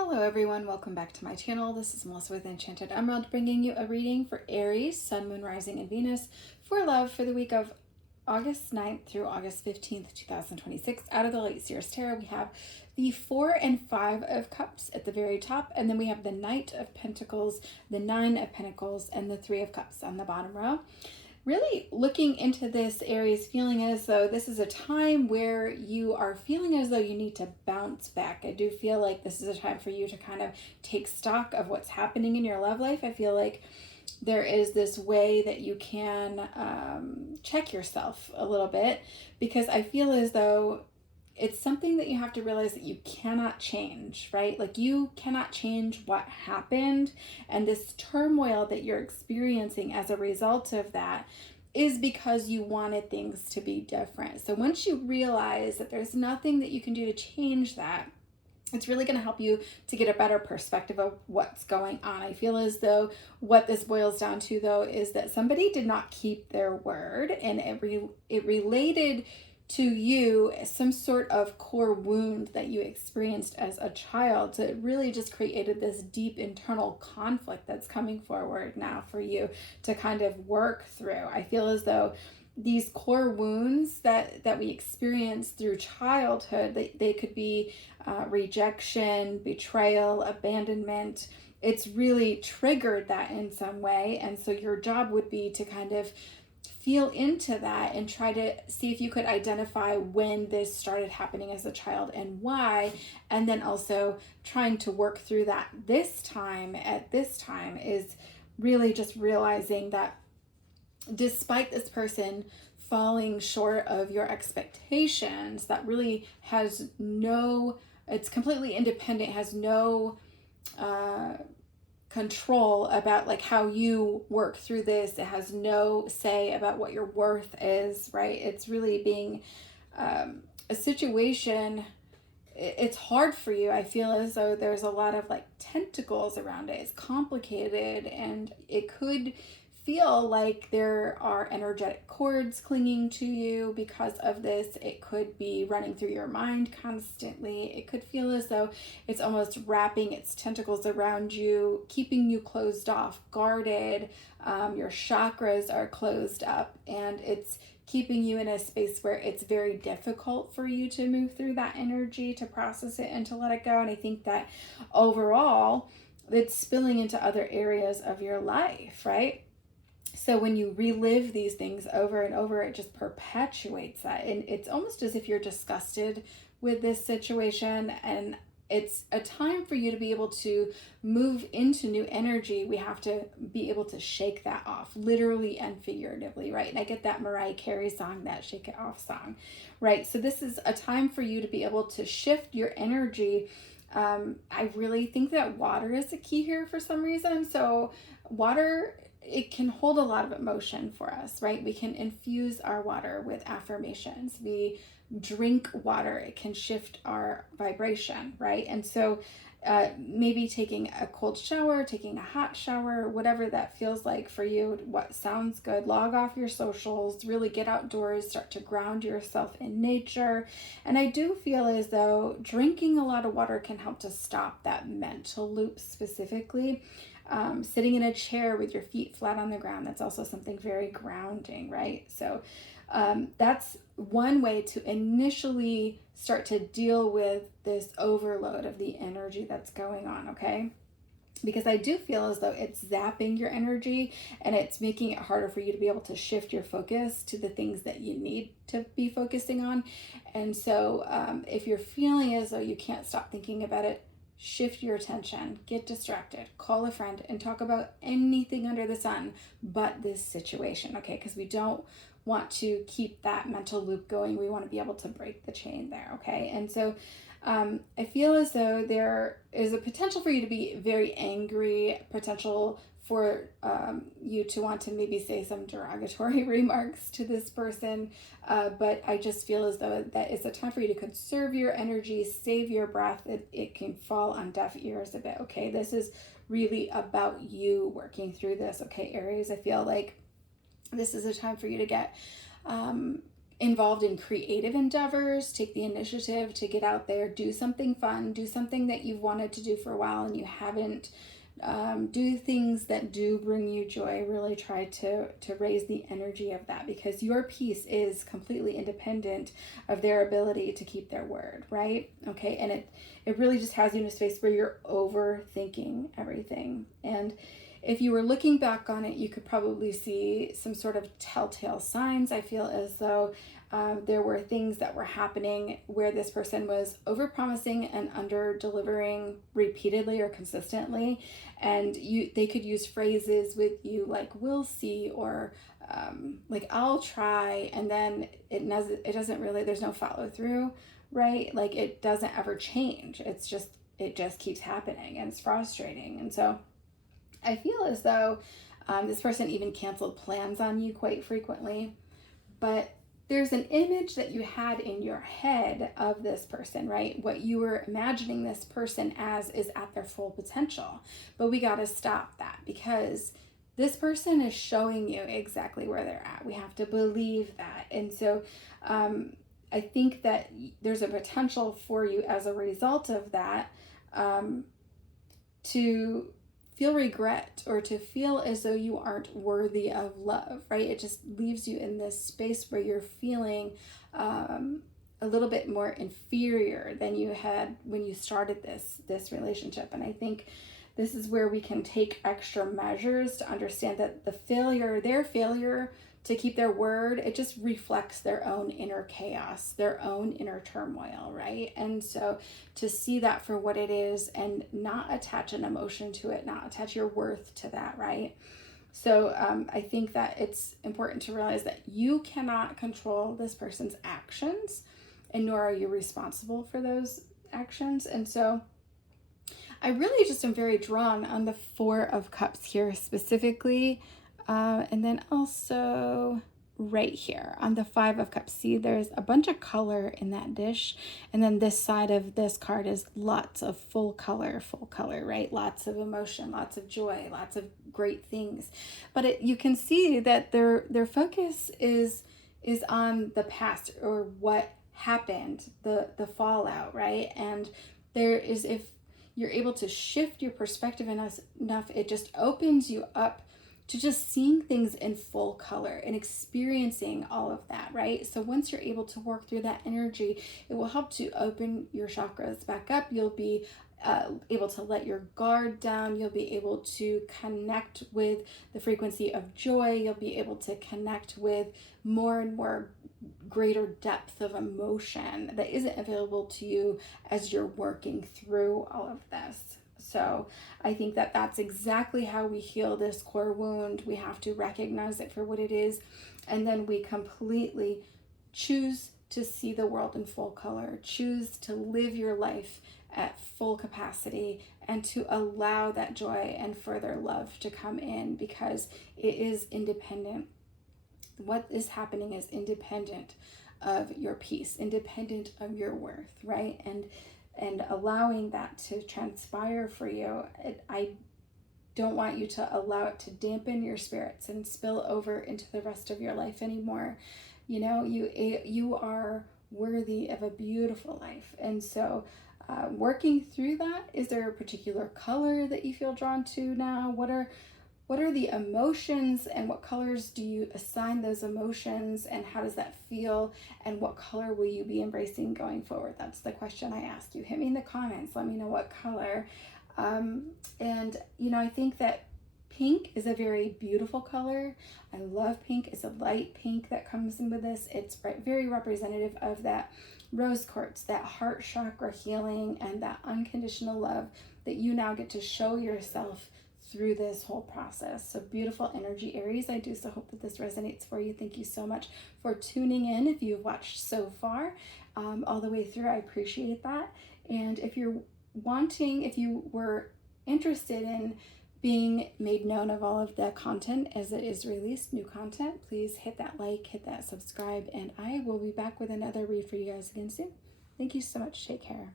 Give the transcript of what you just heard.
Hello everyone, welcome back to my channel. This is Melissa with Enchanted Emerald bringing you a reading for Aries, Sun, Moon, Rising, and Venus for love for the week of August 9th through August 15th, 2026. Out of the Late Seers Tarot, we have the 4 and 5 of Cups at the very top, and then we have the Knight of Pentacles, the 9 of Pentacles, and the 3 of Cups on the bottom row. Really looking into this, Aries, feeling as though this is a time where you are feeling as though you need to bounce back. I do feel like this is a time for you to kind of take stock of what's happening in your love life. I feel like there is this way that you can check yourself a little bit, because I feel as though it's something that you have to realize that you cannot change, right? Like you cannot change what happened, and this turmoil that you're experiencing as a result of that is because you wanted things to be different. So once you realize that there's nothing that you can do to change that, it's really going to help you to get a better perspective of what's going on. I feel as though what this boils down to, though, is that somebody did not keep their word, and it related to you some sort of core wound that you experienced as a child. So it really just created this deep internal conflict that's coming forward now for you to kind of work through. I feel as though these core wounds that we experience through childhood, they could be rejection, betrayal, abandonment. It's really triggered that in some way. And so your job would be to kind of feel into that and try to see if you could identify when this started happening as a child and why, and then also trying to work through that this time is really just realizing that despite this person falling short of your expectations, that really has no, it's completely independent, has no control about like how you work through this. It has no say about what your worth is, right? It's really being a situation. It's hard for you. I feel as though there's a lot of like tentacles around it. It's complicated, and it could feel like there are energetic cords clinging to you because of this. It could be running through your mind constantly. It could feel as though it's almost wrapping its tentacles around you, keeping you closed off, guarded. Your chakras are closed up, and it's keeping you in a space where it's very difficult for you to move through that energy, to process it and to let it go. And I think that overall it's spilling into other areas of your life, right? So when you relive these things over and over, it just perpetuates that. And it's almost as if you're disgusted with this situation, and it's a time for you to be able to move into new energy. We have to be able to shake that off, literally and figuratively, right? And I get that Mariah Carey song, that Shake It Off song, right? So this is a time for you to be able to shift your energy. I really think that water is the key here for some reason. So water, it can hold a lot of emotion for us, right? We can infuse our water with affirmations. We drink water, it can shift our vibration, right? And so maybe taking a cold shower, taking a hot shower, whatever that feels like for you, what sounds good. Log off your socials, really get outdoors, start to ground yourself in nature. And I do feel as though drinking a lot of water can help to stop that mental loop specifically. Sitting in a chair with your feet flat on the ground, that's also something very grounding, right? So that's one way to initially start to deal with this overload of the energy that's going on, okay? Because I do feel as though it's zapping your energy, and it's making it harder for you to be able to shift your focus to the things that you need to be focusing on. And so if you're feeling as though you can't stop thinking about it, shift your attention, get distracted, call a friend, and talk about anything under the sun but this situation, okay? Because we don't want to keep that mental loop going. We want to be able to break the chain there, okay? And so I feel as though there is a potential for you to be very angry, potential for you to want to maybe say some derogatory remarks to this person, but I just feel as though that it's a time for you to conserve your energy, save your breath. It can fall on deaf ears a bit, okay? This is really about you working through this, okay, Aries? I feel like this is a time for you to get involved in creative endeavors, take the initiative to get out there, do something fun, do something that you've wanted to do for a while and you haven't. Do things that do bring you joy. Really try to raise the energy of that, because your piece is completely independent of their ability to keep their word, right? Okay, and it really just has you in a space where you're overthinking everything. And if you were looking back on it, you could probably see some sort of telltale signs. I feel as though there were things that were happening where this person was overpromising and under-delivering repeatedly or consistently, and they could use phrases with you like "we'll see" or like "I'll try," and then it doesn't really. There's no follow through, right? Like it doesn't ever change. It just keeps happening, and it's frustrating. And so I feel as though this person even canceled plans on you quite frequently, but there's an image that you had in your head of this person, right? What you were imagining this person as is at their full potential. But we got to stop that, because this person is showing you exactly where they're at. We have to believe that. And so I think that there's a potential for you as a result of that to feel regret or to feel as though you aren't worthy of love, right? It just leaves you in this space where you're feeling a little bit more inferior than you had when you started this relationship. And I think this is where we can take extra measures to understand that their failure to keep their word, it just reflects their own inner chaos, their own inner turmoil, right? And so to see that for what it is and not attach an emotion to it, not attach your worth to that, right? So I think that it's important to realize that you cannot control this person's actions, and nor are you responsible for those actions. And so I really just am very drawn on the Four of Cups here specifically. And then also right here on the Five of Cups, see there's a bunch of color in that dish. And then this side of this card is lots of full color, right? Lots of emotion, lots of joy, lots of great things. But you can see that their focus is on the past, or what happened, the fallout, right? And if you're able to shift your perspective enough, it just opens you up to just seeing things in full color and experiencing all of that, right? So once you're able to work through that energy, it will help to open your chakras back up. You'll be able to let your guard down. You'll be able to connect with the frequency of joy. You'll be able to connect with more and more greater depth of emotion that isn't available to you as you're working through all of this. So I think that that's exactly how we heal this core wound. We have to recognize it for what it is, and then we completely choose to see the world in full color, choose to live your life at full capacity, and to allow that joy and further love to come in, because it is independent. What is happening is independent of your peace, independent of your worth, right? And allowing that to transpire for you. I don't want you to allow it to dampen your spirits and spill over into the rest of your life anymore. You know, you are worthy of a beautiful life. And so working through that, is there a particular color that you feel drawn to now? What are the emotions, and what colors do you assign those emotions, and how does that feel, and what color will you be embracing going forward? That's the question I asked you. Hit me in the comments, let me know what color. And you know, I think that pink is a very beautiful color. I love pink. It's a light pink that comes in with this. It's very representative of that rose quartz, that heart chakra healing, and that unconditional love that you now get to show yourself through this whole process. So beautiful energy, Aries. I do so hope that this resonates for you. Thank you so much for tuning in. If you've watched so far all the way through, I appreciate that. And if you were interested in being made known of all of the content as it is released, new content, please hit that like, hit that subscribe, and I will be back with another read for you guys again soon. Thank you so much. Take care.